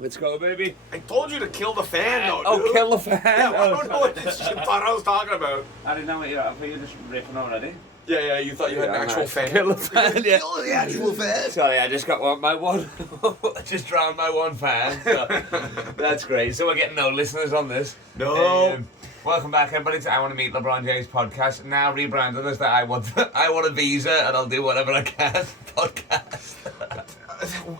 Let's go, baby. I told you to kill the fan, though, Oh, dude. kill the fan? Yeah, I don't know what this shit thought I was talking about. I didn't know what you were. I thought you were just riffing already. Yeah, you thought you had an actual fan. Kill the fan, yeah. Kill the actual fan. Sorry, I just got my one. I just drowned my one fan. So that's great. So we're getting no listeners on this. No. Welcome back, everybody, to I Want to Meet LeBron James podcast. Now rebranded as that I want a visa and I'll do whatever I can podcast.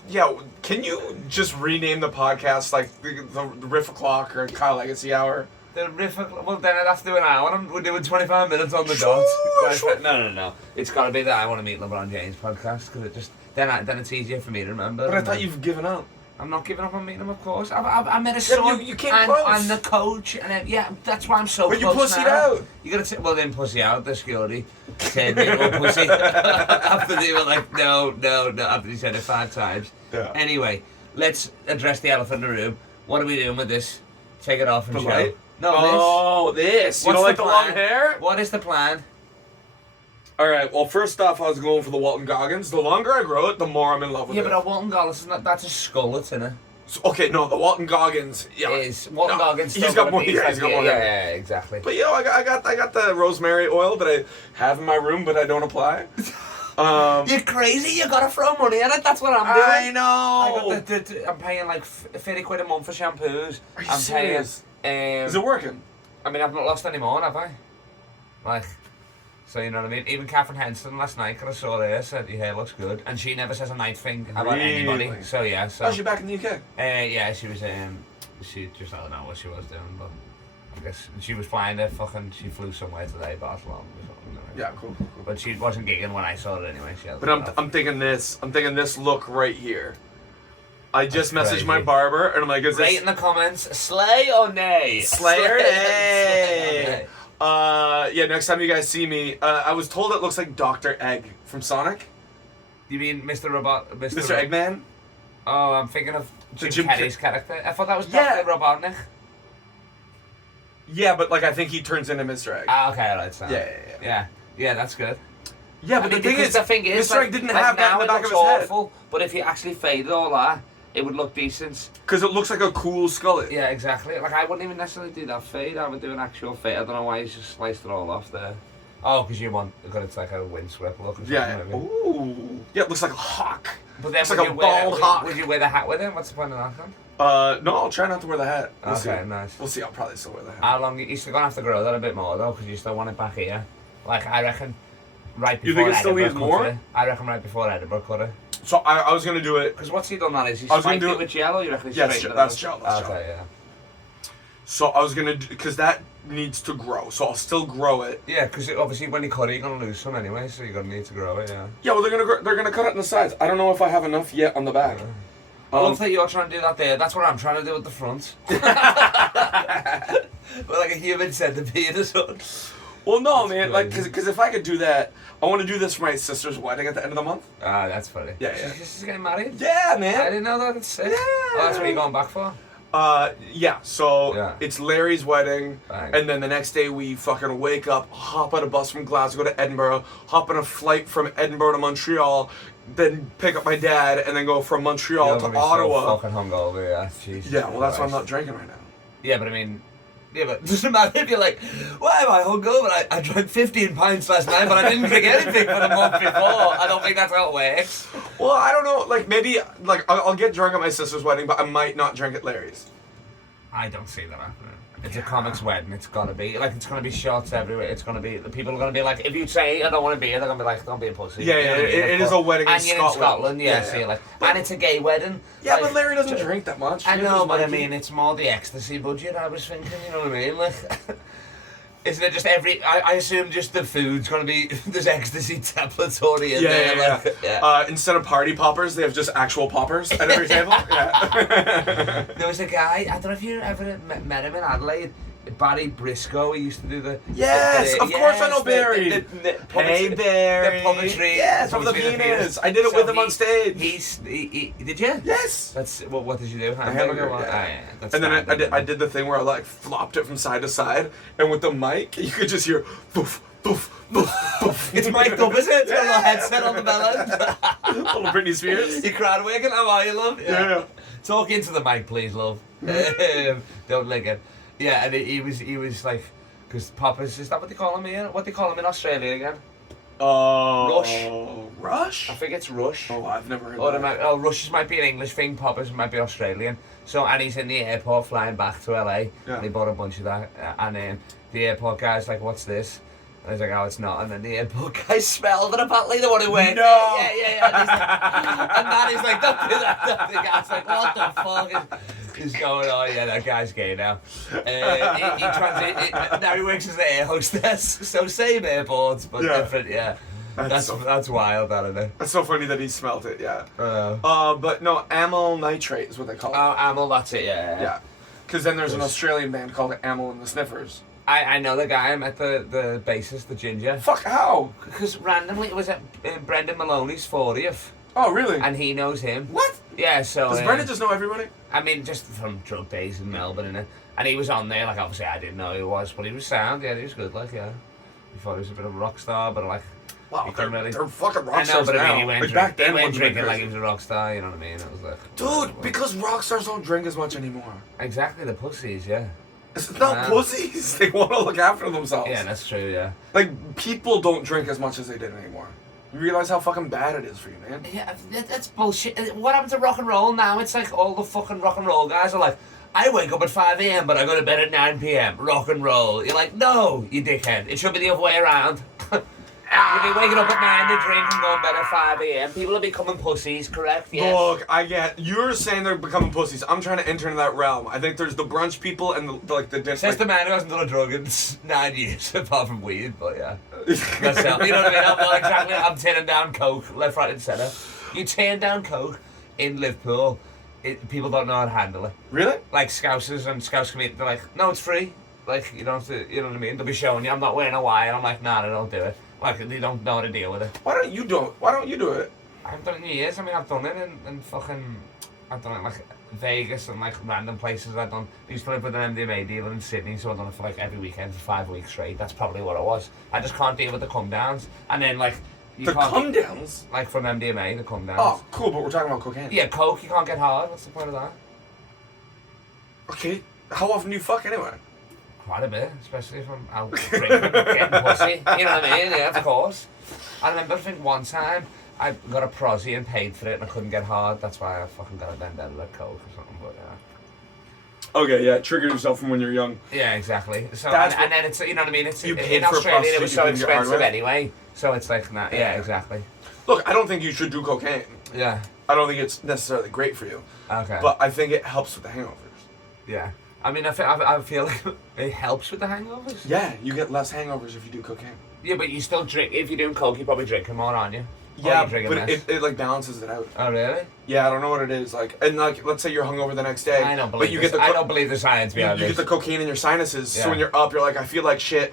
Yeah, can you just rename the podcast like the Riff O'Clock or Kyle Legacy Hour? The riff, well, then I'd have to do an hour. We're doing 25 minutes on the dot. Sure. No. It's got to be the I Want to Meet LeBron James podcast because it just then it's easier for me to remember. But I thought you've given up. I'm not giving up on meeting him, of course. I met a son. You came and close. I'm the coach, and yeah, that's why I'm so but close. But you pussied now. out. You gotta well then pussy out. The security said me to pussy after they were like no. After he said it 5 times. Yeah. Anyway, let's address the elephant in the room. What are we doing with this? Take it off and The show. light? No, this. You don't like the long hair? What is the plan? Alright, well, first off, I was going for the Walton Goggins. The longer I grow it, the more I'm in love with it. Yeah, but a Walton Goggins, that's a skull, it's in it. So, okay, no, the Walton Goggins, yeah. Walton Goggins he's got more hair. Yeah, exactly. But, I got the rosemary oil that I have in my room, but I don't apply. You're crazy, you gotta throw money at it, that's what I'm doing. I know. I got I'm paying like 50 quid a month for shampoos. Are you I'm serious? paying, Is it working? I mean, I've not lost any more, have I? Like, so you know what I mean? Even Catherine Henson last night, because I saw her, said your hair looks good. And she never says a nice thing about anybody. So yeah, so. Oh, she back in the UK? Yeah, she was, she just, I don't know what she was doing, but I guess she was flying there, she flew somewhere today, Barcelona or something. Yeah, cool. But she wasn't gigging when I saw it anyway. But I'm thinking this look right here. I just messaged crazy. my barber and I'm like, is this... Rate in the comments, slay or nay? Slay or nay? Yeah, next time you guys see me, I was told it looks like Dr. Egg from Sonic. You mean Mr. Robot? Mr. Eggman? Oh, I'm thinking of Jim Carrey's character. I thought that was Yeah. Dr. Robotnik. Yeah, but like I think he turns into Mr. Egg. Ah, okay, alright, so. Yeah, that's good. Yeah, but the thing is, Mr. Egg didn't have that in the back of his awful, head. But if you actually faded all that, it would look decent. Because it looks like a cool skull. Yeah, exactly. Like, I wouldn't even necessarily do that fade. I would do an actual fade. I don't know why he's just sliced it all off there. Oh, because it's like a windswept look or something. Yeah. Maybe. Ooh. Yeah, it looks like a hawk. But then it's like a bald hawk. Would you wear the hat with him? What's the point of that then? No, I'll try not to wear the hat. We'll see. Nice. We'll see. I'll probably still wear the hat. How long? You're still gonna have to grow that a bit more though, because you still want it back here. Like, I reckon right before You think it still needs more? I reckon right before Edinburgh cut it. So I was gonna do it. Because what's he done that is? He's spiked it with gel, or you reckon he's that's straightened gel. it? That's gel. Okay, yeah. So I was gonna do, because that needs to grow. So I'll still grow it. Yeah, because obviously when you cut it, you're gonna lose some anyway, so you're gonna need to grow it. Yeah. Yeah, well they're gonna cut it on the sides. I don't know if I have enough yet on the back. Yeah. I love that you're trying to do that there. That's what I'm trying to do at the front. We're like a human centipede or something. Well, no, man. Like, because if I could do that, I want to do this for my sister's wedding at the end of the month. Ah, that's funny. Yeah. She's getting married? Yeah, man. I didn't know that. It's sick. Yeah. Oh, that's what you're going back for? Yeah. So Yeah. it's Larry's wedding, Bang. and then the next day we fucking wake up, hop on a bus from Glasgow to Edinburgh, hop on a flight from Edinburgh to Montreal, then pick up my dad, and then go from Montreal to Ottawa. So fucking hungover, yeah. Jesus Yeah, well, that's why I'm Christ. not drinking right now. Yeah, but I mean, doesn't matter if you're like, why am I hungover? I drank 15 pints last night, but I didn't drink anything for the month before. I don't think that's how it works. Well, I don't know. Like, maybe, like, I'll get drunk at my sister's wedding, but I might not drink at Larry's. I don't see that happening. It's a comic's wedding. It's gonna be like, it's gonna be shots everywhere. It's gonna be, the people are gonna be like, if you say I don't want to be here, they're gonna be like, don't be a pussy. Yeah, You know what I mean? it is a wedding in and you're Scotland. in Scotland, yeah. So you're like, and it's a gay wedding. Yeah, like, but Larry doesn't drink that much. I Neither know, does but I Mikey. mean, it's more the ecstasy budget. I was thinking, you know what I mean? Like, isn't it just I assume just the food's gonna be, there's ecstasy tablets already in there. Like, yeah. Instead of party poppers, they have just actual poppers at every table. Yeah. There was a guy, I don't know if you ever met him in Adelaide, Barry Briscoe. He used to do the. Yes, of course I know Barry. Hey Barry. The puppetry. Yes, from the penis. I did it with him on stage. He did you? Yes. That's what did you do? Hamburger. Yeah. And then I did the thing where I like flopped it from side to side, and with the mic, you could just hear poof, poof, poof, poof. It's mic'd up, isn't it? It's got a little headset on the melon. Little Britney Spears. You crowd working? How are you, love? Yeah. Talk into the mic, please, love. Don't lick it. Yeah, and he was like, because Poppers, is that what they call him here? What they call him in Australia again? Rush? I think it's Rush. Oh, I've never heard that. Rush might be an English thing, Poppers might be Australian. So, and he's in the airport flying back to LA. Yeah. And he bought a bunch of that. And the airport guy's like, what's this? And he's like, oh, it's not. And then the airport guy smelled it, apparently, the one who went. No! Yeah. And Manny's like, don't do that. The guy's like, what the fuck is going on? Yeah, that guy's gay now. Now he works as an air hostess. So same airports, but different, yeah. That's wild, that, isn't it? That's so funny that he smelled it, yeah. But no, amyl nitrate is what they call it. Oh, amyl, that's it, yeah. Yeah. Because then there's an Australian band called Amyl and the Sniffers. I know the guy. I met the bassist, the ginger. Fuck, how? Because randomly it was at Brendan Maloney's 40th. Oh, really? And he knows him. What? Yeah, so... Does Brendan just know everybody? I mean, just from drug days in Melbourne, innit? And he was on there, like, obviously I didn't know who he was, but he was sound, yeah, he was good, like, yeah. We thought he was a bit of a rock star, but, like... Wow, they're fucking rock stars now. I know, but I mean, he went, back then, he went drinking like he was a rock star, you know what I mean? It was like... Dude, because rock stars don't drink as much anymore. Exactly, the pussies, yeah. It's not pussies. They want to look after themselves. Yeah, that's true, yeah. Like, people don't drink as much as they did anymore. You realize how fucking bad it is for you, man? Yeah, that's bullshit. What happened to rock and roll now? It's like all the fucking rock and roll guys are like, I wake up at 5 a.m, but I go to bed at 9 p.m. Rock and roll. You're like, no, you dickhead. It should be the other way around. You'll be waking up at 9 to drink and going to bed at 5 a.m. People are becoming pussies, correct? Yes. Look, I get... You're saying they're becoming pussies. I'm trying to enter into that realm. I think there's the brunch people and the... Says the man who hasn't done a drug in 9 years, apart from weed, but yeah. Myself, you know what I mean? I'm turning down coke, left, right and centre. You turn down coke in Liverpool, people don't know how to handle it. Really? Like Scousers and Scouse comedians, they're like, no, it's free. Like, you don't have to, you know what I mean? They'll be showing you, I'm not wearing a wire. I'm like, nah, I don't do it. Like, they don't know how to deal with it. Why don't you do it? I haven't done it in years. I mean, I've done it in fucking... I've done it in, like, Vegas and, like, random places. I used to live with an MDMA dealer in Sydney, so I've done it for, like, every weekend for 5 weeks straight. That's probably what it was. I just can't deal with the come-downs. And then, like... The come-downs? Like, from MDMA, the come-downs. Oh, cool, but we're talking about cocaine. Yeah, coke, you can't get hard. What's the point of that? Okay, how often do you fuck anyway? Quite a bit, especially if I'm out drinking and getting pussy. You know what I mean? Yeah, of course. I remember, I think one time I got a prosy and paid for it and I couldn't get hard. That's why I fucking got a vendetta with coke or something. But yeah. Okay, yeah, trigger yourself from when you're young. Yeah, exactly. So and then it's, you know what I mean? It's you in Australia it was so expensive anyway. So it's like nah, yeah, exactly. Look, I don't think you should do cocaine. Yeah. I don't think it's necessarily great for you. Okay. But I think it helps with the hangovers. Yeah. I mean, I feel like it helps with the hangovers. Yeah, you get less hangovers if you do cocaine. Yeah, but you still drink. If you're doing coke, you're probably drinking more, aren't you? Yeah, but it like balances it out. Oh, really? Yeah, I don't know what it is. Like, and like, let's say you're hungover the next day. I don't believe the science behind it. You get the cocaine in your sinuses, so when you're up, you're like, I feel like shit.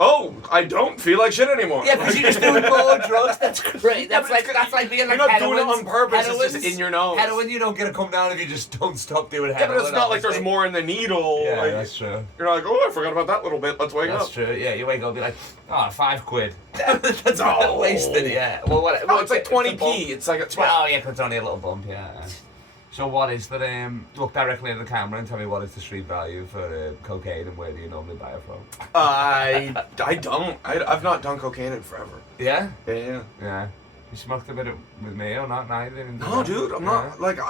Oh, I don't feel like shit anymore. Yeah, because you're just doing more drugs. That's great. That's like being like you're not doing it on purpose. It's just in your nose. Heroin, you don't get a come down if you just don't stop doing heroin. Yeah, but it's not like there's more in the needle. Yeah, like, that's true. You're not like, oh, I forgot about that little bit. Let's wake up. That's true. Yeah, you wake up and be like, oh, £5. That's not wasted. Yeah. Well, what? No, it's like 20p. It's like a 12. Oh yeah, 'cause it's only a little bump. Yeah. So what is the look directly at the camera and tell me what is the street value for cocaine and where do you normally buy it from? I don't. I've not done cocaine in forever. Yeah? Yeah. You smoked a bit with me or not? No, dude. I'm not like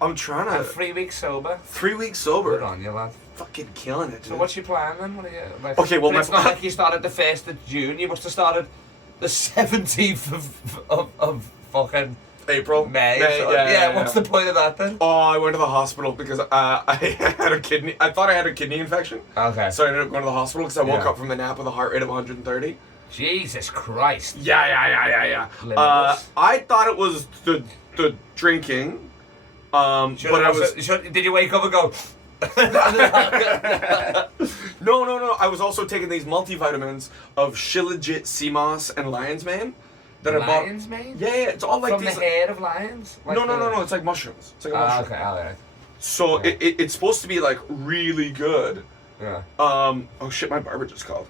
I'm trying to. And 3 weeks sober. 3 weeks sober. Good on you, lad. Fucking killing it, dude. So what's your plan then? What are you like? Okay, well, it's not like you started the 1st of June. You must have started the 17th of fucking. April, May. Yeah. What's the point of that then? Oh, I went to the hospital because I had a kidney. I thought I had a kidney infection. Okay. So I ended up going to the hospital because I woke up from the nap with a heart rate of 130. Jesus Christ. Yeah. I thought it was the drinking. Did you wake up and go? No. I was also taking these multivitamins of Shilajit, sea moss, and lion's mane. Lion's mane? Yeah, it's all like from these. From the hair of lions? Like no. It's like mushrooms. It's like a mushroom. Okay, alright. So it's supposed to be like really good. Yeah. Oh shit! My barber just called.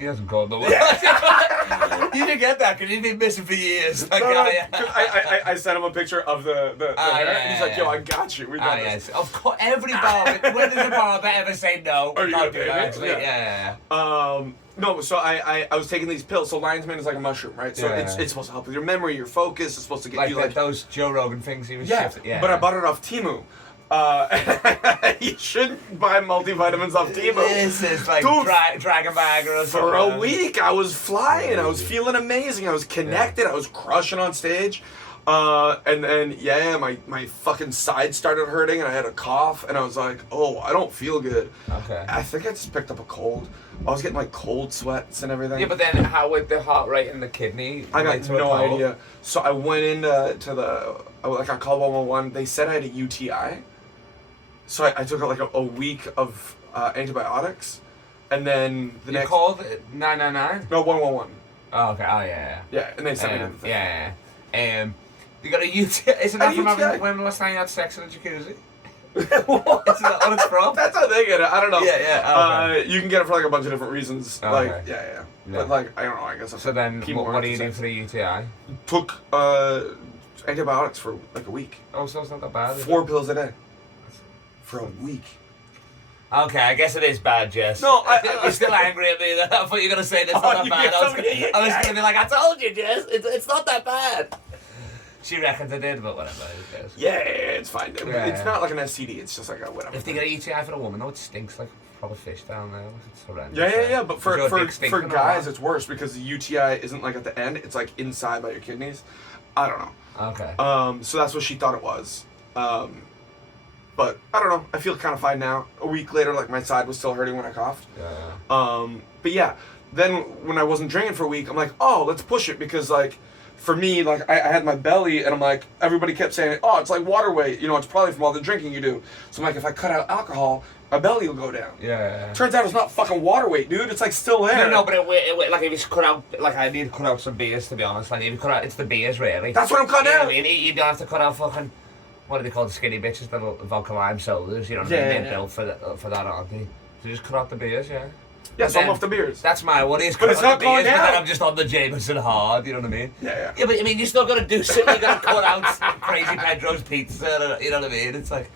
He hasn't called no one. You didn't get that because you've been missing for years. Like, No, 'cause I sent him a picture of the hair, and he's like, "Yo, I got you. We got this." Yes. Of course, every barber. When does a barber ever say no? Are you Don't do okay, that, man? actually. Yeah. No, so I was taking these pills. So lion's mane is like a mushroom, right? So Yeah. it's supposed to help with your memory, your focus. It's supposed to get Like, you like those Joe Rogan things he was yeah. shifting. Yeah. But I bought it off Temu. You shouldn't buy multivitamins off Temu. This is like Dude, Dragon Bag or something. For a week, I was flying. I was feeling amazing. I was connected. I was crushing on stage. And then, my fucking side started hurting, and I had a cough, and I was like, oh, I don't feel good. Okay. I think I just picked up a cold. I was getting like cold sweats and everything. Yeah, but then how would the heart rate in the kidney? I relate got to a no cold? idea. So I went I called 111. They said I had a UTI. So I took like a week of antibiotics, and then You called 999? No, 111. Oh, okay. Oh, yeah. Yeah, and they sent me to the thing. Yeah. You got a UTI. Isn't that A from UTI? having when last time you had sex in a jacuzzi? Isn't that what it's from? That's how they get it. I don't know. Yeah. Oh, okay. You can get it for like a bunch of different reasons. Oh, like, okay. yeah. Yeah. But like, I don't know. I guess. So then, people what aren't do you do sex. for the UTI? Took antibiotics for like a week. Oh, so it's not that bad. Is 4 pills a day. For a week. Okay, I guess it is bad, Jess. No, You're still angry at me. I thought you were going to say that's Oh, not that you bad. get I was somebody- going to be like, I told you, Jess. It's not that bad. She reckons I did, but whatever. Who cares? Yeah, it's fine. Yeah. It's not like an STD. It's just like a whatever. If they get a UTI for a woman, though, it stinks like proper fish down there. It's horrendous. Yeah. But Does your for dick stink and all guys, that? it's worse because the UTI isn't like at the end. It's like inside by your kidneys. I don't know. Okay. So that's what she thought it was. But I don't know. I feel kind of fine now. A week later, like my side was still hurting when I coughed. Yeah. But yeah, then when I wasn't drinking for a week, I'm like, oh, let's push it because like, for me, like I had my belly and I'm like, everybody kept saying, oh, it's like water weight. You know, it's probably from all the drinking you do. So I'm like, if I cut out alcohol, my belly will go down. Yeah. Turns out it's not fucking water weight, dude. It's like still there. No, but like if you cut out, like I need to cut out some beers to be honest. Like if you cut out, it's the beers really. That's what I'm cutting You know out. what I mean? You don't have to cut out fucking, what do they call the skinny bitches, the vodka lime sodas, you know what I mean? They're built for that, aren't they? So just cut out the beers, yeah. Yeah, so I'm Then- off the beers. That's my worry, is But cut it's out not the going beers, but then down. I'm just on the Jameson hard, you know what I mean? Yeah. Yeah, but I mean, you still got to do something. You got to cut out Crazy Pedro's pizza. You know what I mean? It's like,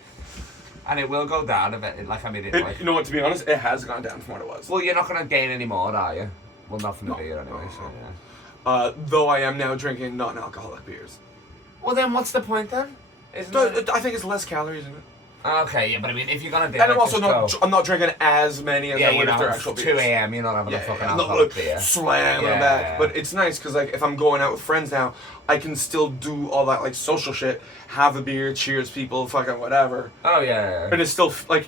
and it will go down a bit. Like I mean, like, You know what? To be honest, it has gone down from what it was. well, you're not gonna gain any more, are you? Well, not from the No, beer anyway. no, So no. yeah. Though I am now drinking non-alcoholic beers. Well, then what's the point then? Isn't But it? I think it's less calories in it. Okay, yeah, but I mean, if you're gonna do And it, I'm also just go. I'm not drinking as many as Yeah, I you would if they're know, actual 2 beers. a.m. You're not having a fucking I'm not alcoholic like beer. slamming them back. But it's nice because like if I'm going out with friends now, I can still do all that like social shit, have a beer, cheers people, fucking whatever. Oh yeah. And it's still like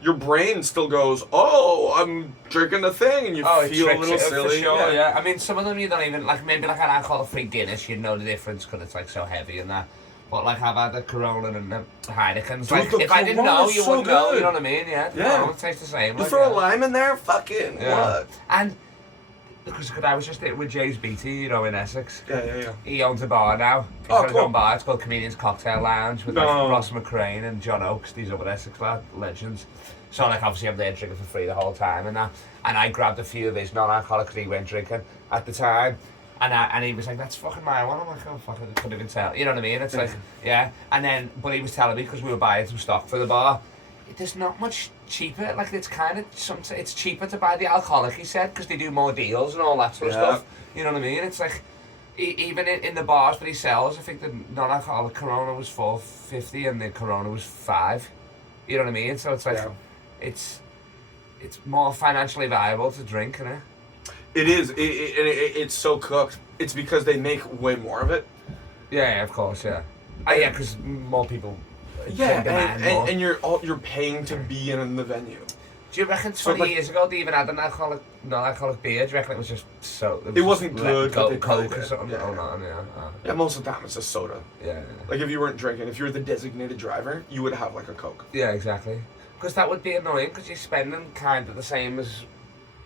your brain still goes, oh, I'm drinking the thing, and you it feel a tricks little it, silly. For sure, yeah. I mean, some of them you don't even like. Maybe like an alcohol-free Guinness, you'd know the difference because it's like so heavy and that. But like I've had the Corona and the Heineken's. Dude, Like the if I didn't know, Corona's you so wouldn't know. good. You know what I mean? Yeah. Yeah. No, it tastes the same. You like, throw a yeah. lime in there, fucking what? And because I was just with James Beattie, you know, in Essex. Yeah. He owns a bar now. He's Oh, got his cool. own bar. It's called Comedian's Cocktail Lounge with like No. Ross McCrane and John Oakes. These other Essex legends. So like obviously I'm there drinking for free the whole time and that. And I grabbed a few of his non-alcoholic because he went drinking at the time. And he was like, that's fucking marijuana. I'm like, oh fuck, I couldn't even tell. You know what I mean? It's like, yeah. And then, but he was telling me because we were buying some stock for the bar. There's not much cheaper. Like it's kind of it's cheaper to buy the alcoholic. He said because they do more deals and all that sort of stuff. You know what I mean? It's like even in the bars that he sells, I think the non-alcoholic Corona was $4.50 and the Corona was $5. You know what I mean? So it's like it's more financially viable to drink, isn't it? It is. It's so cooked. It's because they make way more of it. Yeah, of course, yeah. Yeah, because more people. Yeah, demand more. and you're paying to be in the venue. Do you reckon 20 years ago they even had an non-alcoholic beer? Do you reckon it was just so? It wasn't good, but they Coke probably or did. something. Yeah. Oh no, yeah. Yeah, most of the time it's a soda. Yeah. Like if you weren't drinking, if you were the designated driver, you would have like a Coke. Yeah, exactly. Because that would be annoying because you're spending kind of the same as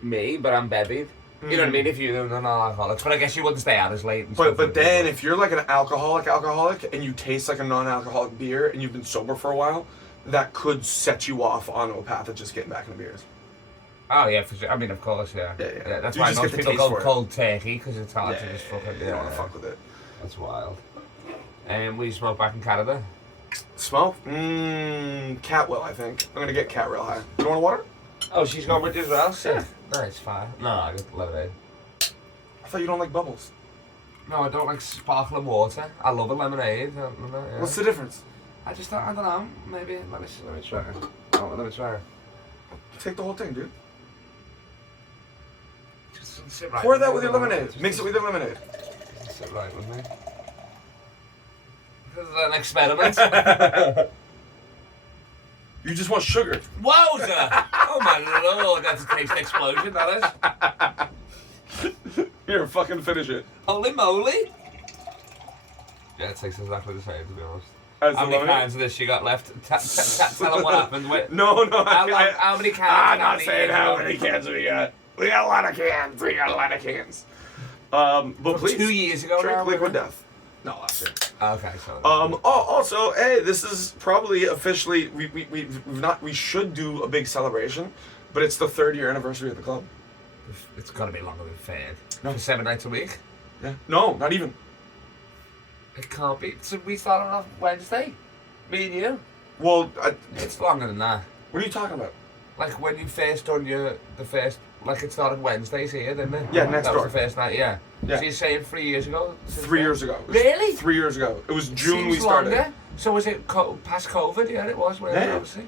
me, but I'm bevied. You know what I mean? If you're the non-alcoholics, but I guess you wouldn't stay out as late. And But then if you're like an alcoholic and you taste like a non-alcoholic beer and you've been sober for a while, that could set you off onto a path of just getting back into beers. Oh yeah, for sure. I mean, of course, yeah. Yeah. That's You why just most get the people taste go for it. cold turkey because it's hard to just fucking. You don't want to fuck with it. That's wild. We smoke back in Canada. Smoke? Catwill, I think. I'm gonna get cat real high. You want water? Oh, she's gone with you as well. Sick. Nice, fine. No, I got lemonade. I thought you don't like bubbles. No, I don't like sparkling water. I love a lemonade. Yeah. What's the difference? I don't know. Maybe let me try. Oh, let me try. Take the whole thing, dude. Just sit right. Pour that with your lemonade. Mix it with your lemonade. Sit right with me. This is an experiment. You just want sugar. Wowza! Oh my lord, that's a taste explosion, that is. Here, fucking finish it. Holy moly! Yeah, it tastes exactly the same, to be honest. As How the many lemonade? cans of this you got left? Tell them what happened. Wait, No. how many cans? I'm and how not many saying years how ago? many cans we got. We got a lot of cans. But From please, 2 years ago drink now, liquid wasn't it? death. No, last year. Okay, so. Also, hey, this is probably officially we should do a big celebration, but it's the 3rd year anniversary of the club. It's got to be longer than fair. No. For 7 nights a week? Yeah. No, not even. It can't be. So we started on Wednesday? Me and you? Well, It's longer than that. what are you talking about? Like when you first done like it started Wednesdays here, didn't it? Yeah, next that door. was the first night, yeah. Yeah. So you're saying 3 years ago? 3 years ago. It was Really? 3 years ago. It was June Seems we started. Longer. So was it past COVID? Yeah, it was. Yeah. Obviously.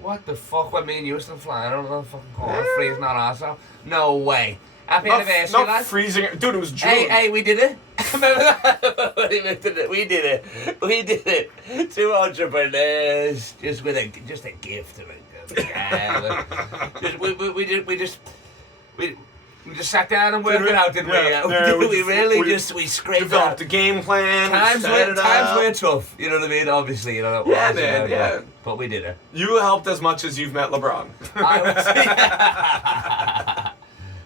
What the fuck? When me and you were still flying on the fucking corner, Yeah. freezing our ass off? No way. Happy anniversary, Not lads. freezing. Dude, it was June. Hey, we did it. Remember that? We did it. 2 entrepreneurs, just with a gift of it. Yeah, we just sat down and worked it out, didn't we? We scraped developed out. a game plan. Times were tough. You know what I mean? Obviously, you know what Yeah, was, man, you know, yeah. But we did it. You helped as much as you've met LeBron.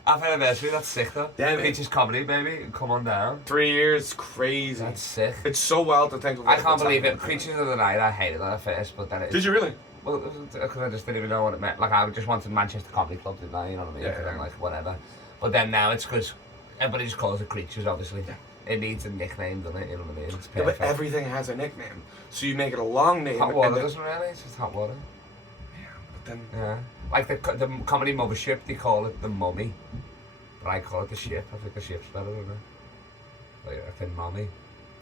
Happy anniversary, that's sick though. Yeah, man. Peaches comedy, baby. Come on down. 3 years, crazy. That's sick. It's so wild to think of. I can't what's believe it. happening. Creatures of the Night, I hated that at first, but then it. Did you really? Well, because I just didn't even know what it meant. Like, I just wanted Manchester Comedy Club, didn't I? You know what I mean? Yeah, And yeah. then, like, whatever. But then now it's because everybody just calls it Creatures, obviously. Yeah. It needs a nickname, doesn't it? You know what I mean? It's Yeah, perfect. but everything has a nickname, so you make it a long name. Hot water and then, doesn't really. It's just hot water. yeah, but then Yeah. Like the comedy mothership, they call it the Mummy. But I call it the ship. I think the ship's better than it. Like, I think Mummy.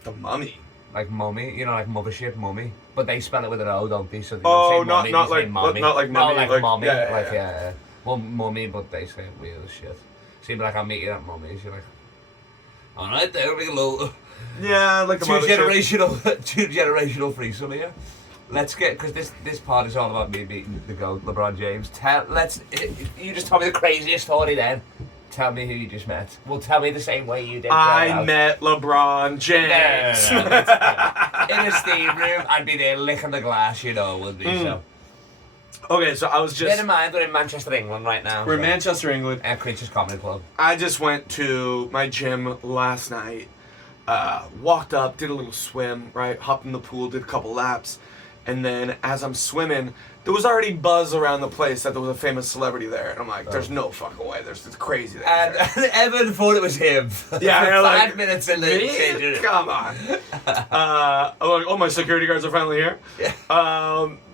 the mummy. Like mummy, you know, like mothership, mummy. But they spell it with an O, don't they? So they Oh, don't say mummy, not they say like- mommy. not like mummy, Not like like- mommy. yeah, Like, yeah. yeah. Well, mummy, but they say weird as shit. So you'd be like, I'll meet you at mummy's. You're like, alright, there we go. Yeah, like the Two mothership. generational threesome here. Let's get, because this part is all about me meeting the GOAT, LeBron James. You just tell me the craziest story then. Tell me who you just met. Well, tell me the same way you did. I met LeBron James. No. In a steam room, I'd be there licking the glass, you know, would be so. Okay, so I was Bear just. in mind, we're in Manchester, England right now. We're in Manchester, England. At Creatures Comedy Club. I just went to my gym last night. Walked up, did a little swim, right? Hopped in the pool, did a couple laps. And then as I'm swimming, there was already buzz around the place that there was a famous celebrity there. And I'm like, there's no fucking way. It's crazy. And Evan thought it was him. Yeah, For you're 5 like, minutes in the changing room. Come on. I'm like, oh, my security guards are finally here. Yeah.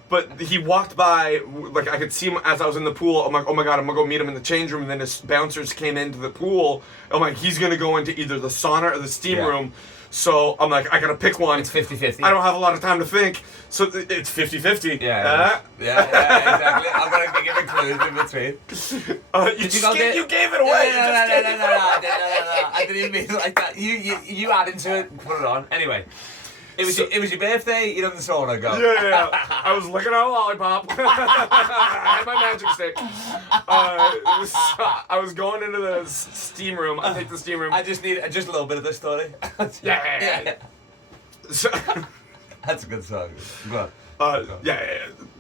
But he walked by, like I could see him as I was in the pool. I'm like, oh my god, I'm gonna go meet him in the change room. And then his bouncers came into the pool. I'm like, he's gonna go into either the sauna or the steam Yeah. room. So I'm like, I gotta pick one. It's 50-50. I don't have a lot of time to think. So it's 50-50. Yeah, exactly. I'm going to give it clues in between. You gave it away. No. I didn't even mean it like that. You add into it, put it on. Anyway, it was your birthday. You know the sauna go. Yeah. I was licking on a lollipop. I had my magic stick. I was going into the steam room. I take the steam room. I just need just a little bit of this story. Yeah. So, That's a good song. Go on.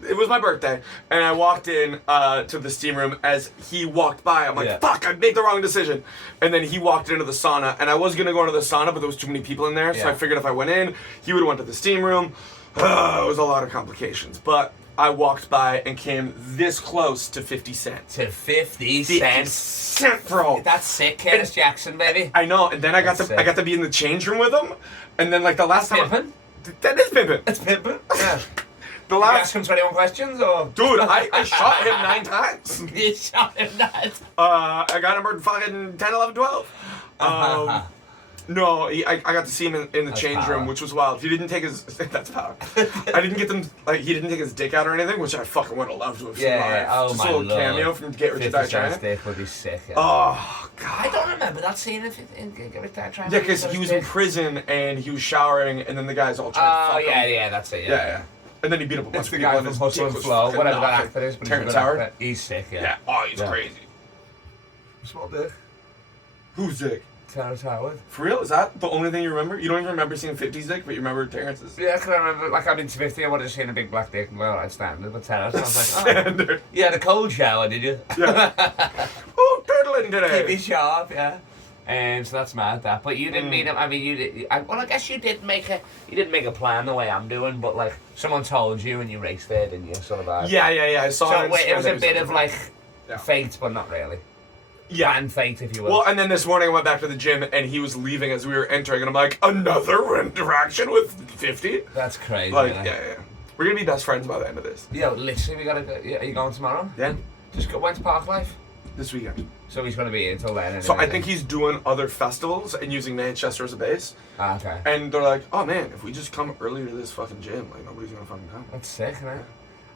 It was my birthday, and I walked in to the steam room as he walked by. I'm like, Yeah. fuck, I made the wrong decision. And then he walked into the sauna, and I was gonna go into the sauna, but there was too many people in there, so Yeah. I figured if I went in, he would have went to the steam room. It was a lot of complications, but I walked by and came this close to 50 Cent. To 50 50 cents. Cent, bro. That's sick, Curtis Jackson, baby. I know, and then I got That's to I got to be in the change room with him, and then like the last time. Pimpin'? That is pimpin'. That's pimpin'. Yeah. The Did you last. ask him 21 questions, or? Dude, I shot him 9 times. You shot him that. I got him fucking 10, 11, 12. No, I got to see him in the That's change power. room, which was wild. He didn't take his. That's power. I didn't get them. Like, he didn't take his dick out or anything, which I fucking would have loved to have seen live. Yeah, oh Just my a little lord. cameo from Get Rich or 50 Die Cent's Trying. dick would be sick. Yeah. Oh, I God. don't remember that scene in Get Rich or Die Trying. Yeah, because he was in prison and he was showering, and then the guys all tried to Oh, fuck yeah, him. yeah, that's it. Yeah, yeah. And then he beat up a bunch It's of the people. guy and from his Hustle dick and was Flow, fucking whatever that knocking. actor is. But Terrence he's a good Howard? actor. He's sick, yeah. Yeah. Oh, he's Yeah. crazy. Small dick. Who's dick? Terrence Howard. For real? Is that the only thing you remember? You don't even remember seeing 50's dick, but you remember Terrence's? Yeah, because I remember, like, I've been to 50, I would have seen a big black dick and go, alright, standard, but Terrence, I was like, oh. Standard. You had a cold shower, did you? Yeah. Oh, turtling Keep it today. sharp, yeah. So that's mad, that. But you didn't meet him. I mean, you did. Well, I guess you didn't make a plan the way I'm doing. But like, someone told you and you raced there, didn't you? Sort of. Yeah. I saw So it. it was a bit of like Yeah. fate, but not really. Yeah. Plan fate, if you will. Well, and then this morning I went back to the gym and he was leaving as we were entering, and I'm like, another interaction with 50? That's crazy. Like, man. yeah. We're gonna be best friends by the end of this. Yo, literally, we gotta go. Are you going tomorrow? Yeah. Just go. When's Park Life? This weekend. So he's gonna be here until then. So I think he's doing other festivals and using Manchester as a base. Ah, okay. And they're like, oh man, if we just come early to this fucking gym, like nobody's gonna fucking come. That's sick, isn't it?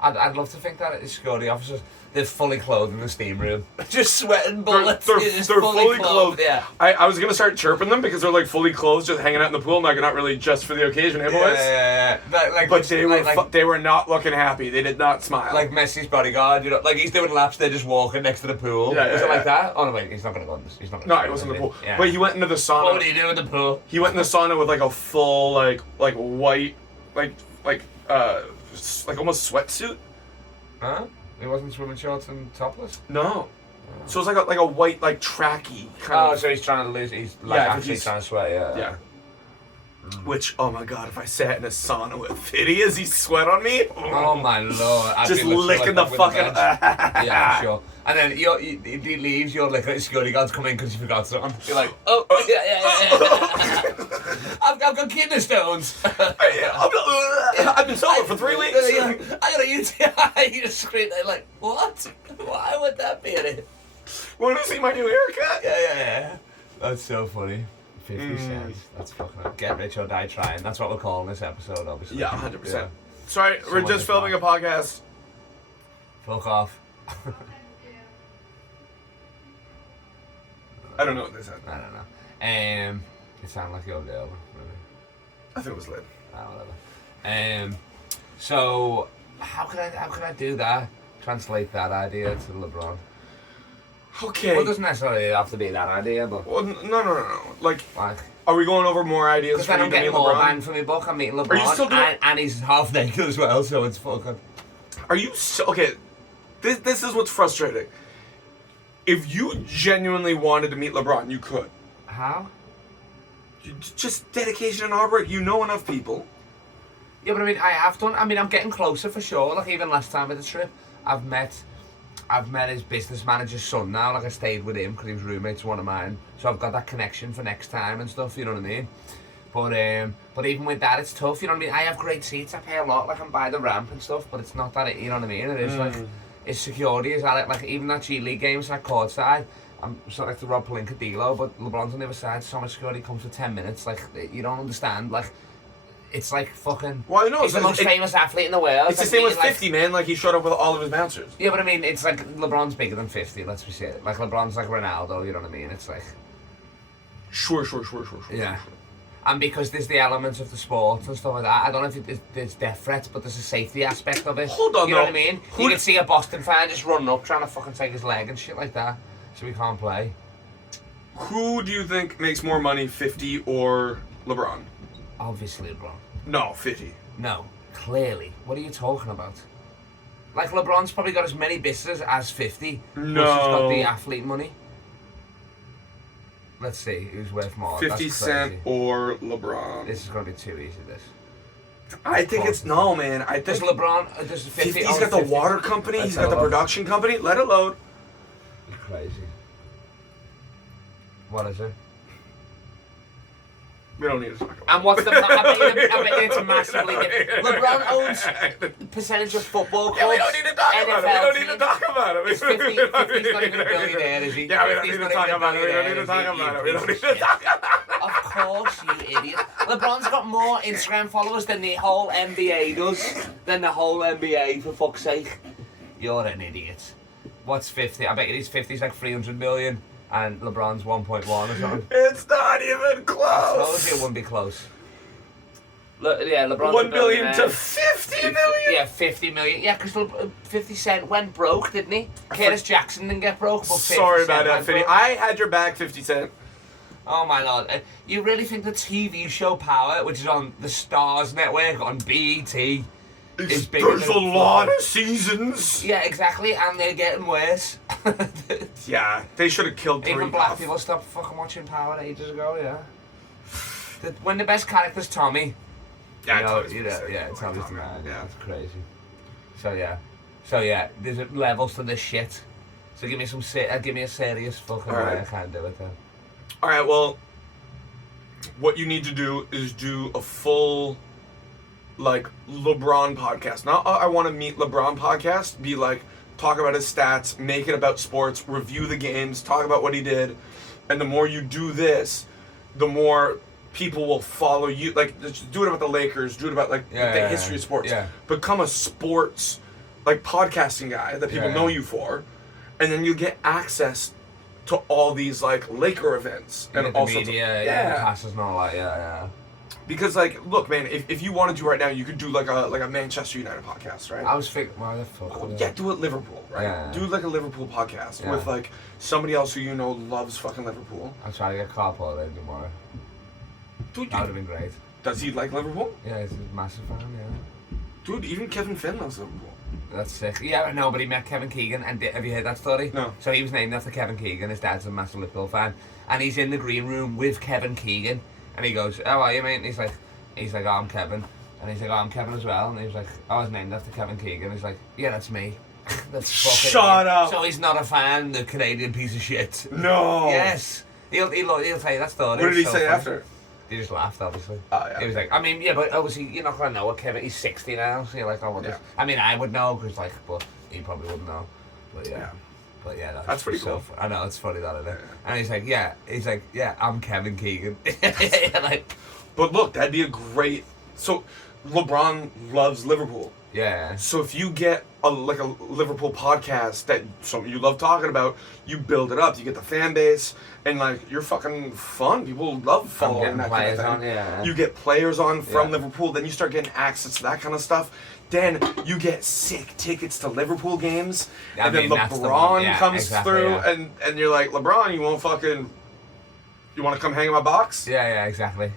I'd love to think that it's security officers. They're fully clothed in the steam room, just sweating bullets. They're just fully clothed. Yeah. I was gonna start chirping them because they're like fully clothed, just hanging out in the pool, not really just for the occasion, hey boys. Yeah. But they were not looking happy. They did not smile. Like Messi's bodyguard, you know, like he's doing laps. They're just walking next to the pool. Yeah, Was it yeah. like that? Oh no, wait, he's not gonna go in this. He's not. No, Gonna he wasn't in the pool. Yeah. But he went into the sauna. What would he do in the pool? He went in the sauna with like a full like white like almost sweatsuit. Huh? He wasn't swimming shorts and topless. No. So it's like a white like tracky kind Oh, of. so he's trying to lose. He's like Yeah, 'cause actually he's- trying to sweat. Yeah. Yeah. Which, oh my god, if I sat in a sauna with Fiddy as he sweat on me, Oh my lord! I'd just be literally licking like the that with fucking. bench. Yeah, for sure. And then if he leaves, you're like security guards come in because you forgot something. You're like, oh, yeah. I've got kidney stones. I've been sober for 3 weeks. I got a UTI. You just scream like, what? Why would that be in it? Want to see my new haircut? Yeah. That's so funny. 50 cents. That's fucking Get Rich or Die Trying. That's what we're calling this episode, obviously. Yeah, 100%. Sorry, we're Someone just just filming a podcast. Fuck off. I don't know what they said. I don't know. It sounded like your girl. Maybe. I think it was lit. Whatever. So how could I do that? Translate that idea to LeBron. Okay. Well, it doesn't necessarily have to be that idea, but Well, no. Like, like, are we going over more ideas because for then you I'm to meet getting more LeBron? bang for my buck. I'm meeting LeBron, Are you still doing- and he's half naked as well, so it's fucking. Are you so okay? This is what's frustrating. If you genuinely wanted to meet LeBron, you could. How? Just dedication and hard work. You know enough people. Yeah, but I mean, I have done. I mean, I'm getting closer for sure. Like even last time at the trip, I've met his business manager's son now. Like I stayed with him because he was roommates with one of mine. So I've got that connection for next time and stuff. You know what I mean? But even with that, it's tough. You know what I mean? I have great seats. I pay a lot. Like I'm by the ramp and stuff. But it's not that. You know what I mean? It is like it's security. Is that it? Like even that G League games like courtside. I'm sort of like the Rob Pelinka dealer, but LeBron's on the other side. So much security comes for 10 minutes. Like you don't understand. Like. It's like fucking. Well, no, he's the most famous athlete in the world. It's the like same with like, 50, man. Like he showed up with all of his bouncers. Yeah, but I mean, it's like LeBron's bigger than 50. Let's be serious. Like LeBron's like Ronaldo. You know what I mean? It's like. Sure. Yeah. And because there's the elements of the sport and stuff like that, I don't know if there's death threats, but there's a safety aspect of it. Hold on, you know though. what I mean? Who You d- can see a Boston fan just running up trying to fucking take his leg and shit like that, so we can't play. Who do you think makes more money, 50 or LeBron? Obviously, LeBron. No, 50. No, clearly. What are you talking about? Like LeBron's probably got as many businesses as 50. No. Plus he's got the athlete money. Let's see who's worth more. 50 That's Cent crazy. or LeBron? This is going to be too easy. This. I think it's no, man. I Does think LeBron? Does 50? he's got the water company. He's got the production company. Let it load. Crazy. What is it? We don't need to talk about it. And what's the? I bet it's massively different. LeBron owns percentage of football clubs. Yeah, we don't need to talk about it. We don't need to talk about it. He's 50's not even a billionaire, is he? Yeah, we don't need to talk about it. We don't need to talk about it. We don't need to talk about it. Of course, you idiot. LeBron's got more Instagram followers than the whole NBA does. Than the whole NBA, for fuck's sake. You're an idiot. What's 50? I bet it is 50's like 300 million. And LeBron's 1.1 or something. It's not even close. I told you it wouldn't be close. Yeah, LeBron's 1 billion to 50 million? Yeah, 50 million. Yeah, because 50 Cent went broke, didn't he? Curtis Jackson didn't get broke, but 50 Sorry Cent about that, went Finny. broke. I had your back, 50 Cent. Oh my lord. You really think the TV show Power, which is on the Stars Network, on BET, is bigger There's than a lot of seasons. Yeah, exactly, and they're getting worse. Yeah, they should have killed Tryin. Even black people stopped fucking watching Power ages ago, yeah. When the best character's Tommy. Yeah, Tommy's the man. Yeah, it's crazy. So yeah, there's levels to this shit. So give me a serious fucking way. I can't do it then. All right, well, what you need to do is do a full, like, LeBron podcast. Not I want to meet LeBron podcast. Be like, talk about his stats, make it about sports, review the games, talk about what he did. And the more you do this, the more people will follow you. Like, just do it about the Lakers, do it about, like, the history of sports. Yeah. Become a sports, like, podcasting guy that people know you for. And then you get access to all these, like, Laker events. And the also media, passes and all that, Because, like, look, man, if you wanted to right now, you could do like a Manchester United podcast, right? I was thinking, why the fuck? Do it Liverpool, right? Yeah. Do like a Liverpool podcast with like somebody else who you know loves fucking Liverpool. I'm trying to get Carpal there tomorrow. Dude, That would have been great. does he like Liverpool? Yeah, he's a massive fan, yeah. Dude, even Kevin Finn loves Liverpool. That's sick. Yeah, I know, but he met Kevin Keegan, and have you heard that story? No. So he was named after Kevin Keegan. His dad's a massive Liverpool fan, and he's in the green room with Kevin Keegan, and he goes, "How are you, mate?" And he's like, "Oh, I'm Kevin," and he's like, "Oh, I'm Kevin as well," and he was like, "I was named after Kevin Keegan." He's like, "Yeah, that's me." That's fucking Shut up. So he's not a fan, the Canadian piece of shit. No. Yes. He'll tell you that story. What did he So say funny. after? He just laughed, obviously. Oh, yeah. He was like, I mean, yeah, but obviously you're not gonna know what Kevin. He's 60 now, so you're like, oh, what Yeah. I mean, I would know because like, but he probably wouldn't know. But yeah. But yeah, That's pretty cool. I know, it's funny that, isn't it? And he's like, yeah, I'm Kevin Keegan. Like, But look, that'd be a great. So, LeBron loves Liverpool. yeah. So if you get a Liverpool podcast that something you love talking about, you build it up. You get the fan base, and like you're fucking fun. People love following that kind of thing. On, yeah. You get players on from Yeah. Liverpool, then you start getting access to that kind of stuff. Then you get sick tickets to Liverpool games, and then that's the LeBron one. Yeah, comes exactly, through, yeah. and you're like, LeBron, you want to come hang in my box? Yeah, exactly.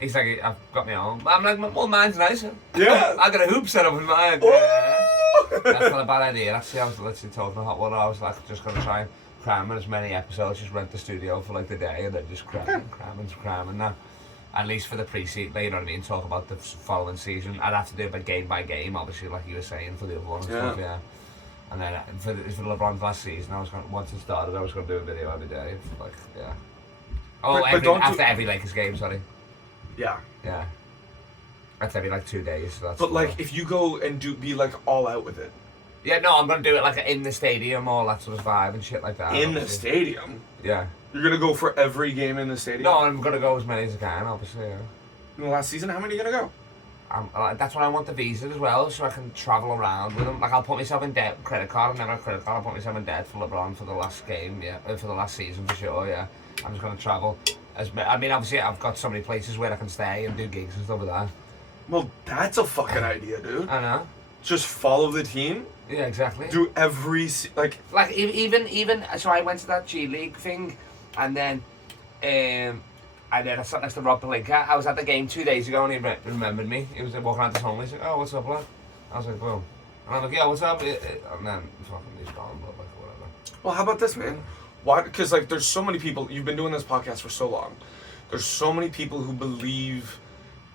He's like, I've got my own. I'm like, well, mine's nicer. Yeah. I got a hoop set up in mine. Ooh! That's not a bad idea. Actually, I was literally talking to Hot Water. I was like, just gonna try and cram in as many episodes. Just rent the studio for like the day and then just cram now. At least for the pre-season, you know what I mean. Talk about the following season. I'd have to do it by game, obviously, like you were saying for the other one and stuff. Yeah. And then for LeBron's last season, once it started, I was gonna do a video every day. Like, yeah. Oh, after every Lakers game, sorry. Yeah. Yeah. That's every like 2 days. So that's But like, if you go and be like all out with it. Yeah, no, I'm gonna do it like in the stadium, all that sort of vibe and shit like that. In the obviously. stadium? Yeah. You're gonna go for every game in the stadium? No, I'm gonna go as many as I can, obviously. Yeah. In the last season, how many are you gonna go? That's why I want the visa as well, so I can travel around with them. Like, I'll put myself in debt. Credit card, I've never had a credit card. I'll put myself in debt for LeBron for the last game, for the last season for sure. Yeah. I'm just gonna travel. I mean, obviously, I've got so many places where I can stay and do gigs and stuff like that. Well, that's a fucking idea, dude. I know. Just follow the team. Yeah, exactly. Do every like even so I went to that G League thing, and then I sat next to Rob Pelinka. I was at the game 2 days ago, and he remembered me. He was walking out the tunnel. He's like, "Oh, what's up, lad?" I was like, "Boom," and I'm like, "Yeah, what's up?" And then fucking he's gone, but like whatever. Well, how about this, man? Why? Because like, there's so many people. You've been doing this podcast for so long. There's so many people who believe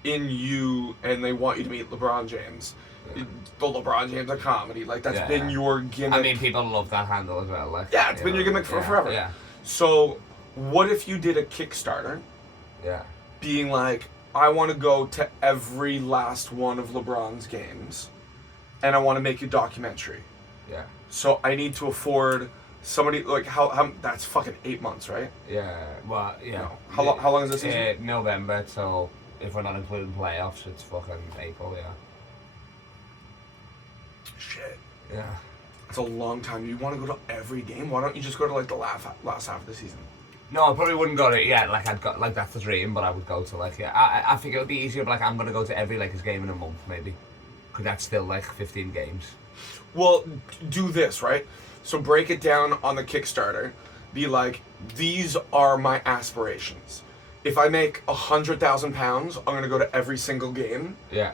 in you and they want you to meet LeBron James. The LeBron James of comedy, like that's been your gimmick. I mean, people love that handle as well. Like, yeah, it's been your gimmick for forever. Yeah. So, what if you did a Kickstarter? Yeah. Being like, I want to go to every last one of LeBron's games, and I want to make a documentary. Yeah. So I need to afford somebody like how that's fucking 8 months, right? Yeah. Well, yeah. No. How long is this season? November till, if we're not including playoffs, it's fucking April. Yeah. Shit. Yeah. It's a long time. You want to go to every game? Why don't you just go to like the last half of the season? No, I probably wouldn't go to like I'd got like that's the dream, but I would go to like I think it would be easier, but like I'm gonna go to every Lakers game in a month maybe, because that's still like 15 games. Well, do this right. So break it down on the Kickstarter. Be like, these are my aspirations. If I make £100,000, I'm gonna go to every single game. Yeah.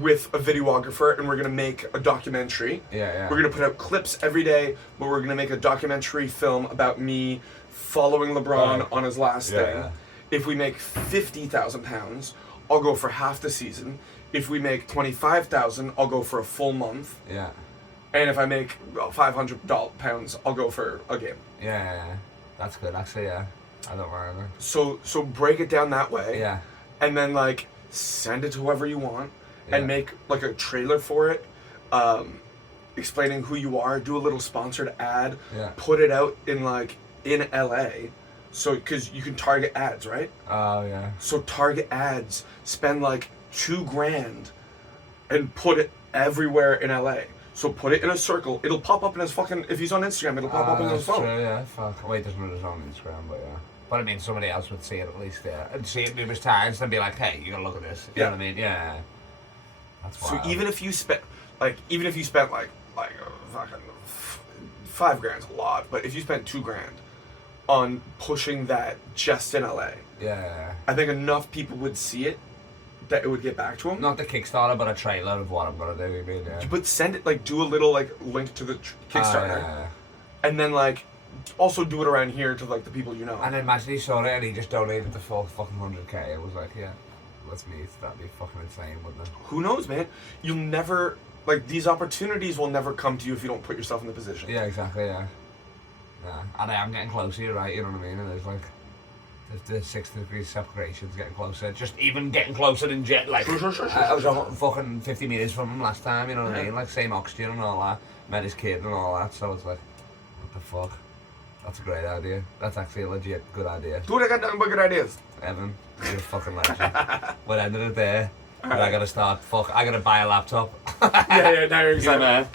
With a videographer, and we're gonna make a documentary. Yeah. We're gonna put out clips every day, but we're gonna make a documentary film about me following LeBron on his last thing. Yeah. If we make £50,000, I'll go for half the season. If we make £25,000, I'll go for a full month. Yeah. And if I make £500, I'll go for a game. Yeah. That's good actually. Yeah. I don't mind that. So break it down that way. Yeah. And then like send it to whoever you want. And make like a trailer for it, explaining who you are. Do a little sponsored ad. Yeah. Put it out in LA, so because you can target ads, right? Oh yeah. So target ads. Spend like $2,000, and put it everywhere in LA. So put it in a circle. It'll pop up in his fucking. If he's on Instagram, it'll pop up in his phone. True, yeah. Fuck. Wait, doesn't have his own Instagram, but yeah. But I mean, somebody else would see it at least, yeah, and see it numerous times, and be like, "Hey, you gotta look at this." You know what I mean? Yeah. That's wild. So even if you spent like fucking $5,000's a lot, but if you spent $2,000 on pushing that just in LA, yeah, I think enough people would see it that it would get back to them. Not the Kickstarter, but a trailer of what I'm gonna do. You mean, yeah. But send it do a little link to the Kickstarter, Yeah. and then also do it around here to the people you know. And then imagine he saw it and he just donated the full fucking 100K. It was like, yeah. Let's meet. That'd be fucking insane, wouldn't it? Who knows, man? You'll never these opportunities will never come to you if you don't put yourself in the position. Yeah, exactly. Yeah. And I am getting closer. You're right. You know what I mean? And there's the 6 degrees separation's getting closer. Just even getting closer than jet. Sure. I was fucking 50 meters from him last time. You know what I mean? Like same oxygen and all that. Met his kid and all that. So it's like, what the fuck? That's a great idea. That's actually a legit good idea. Dude, I got nothing but good ideas. Evan, you're a fucking legend. We're ending it there. But I gotta start. I gotta buy a laptop. yeah, now you're excited. Yeah, man.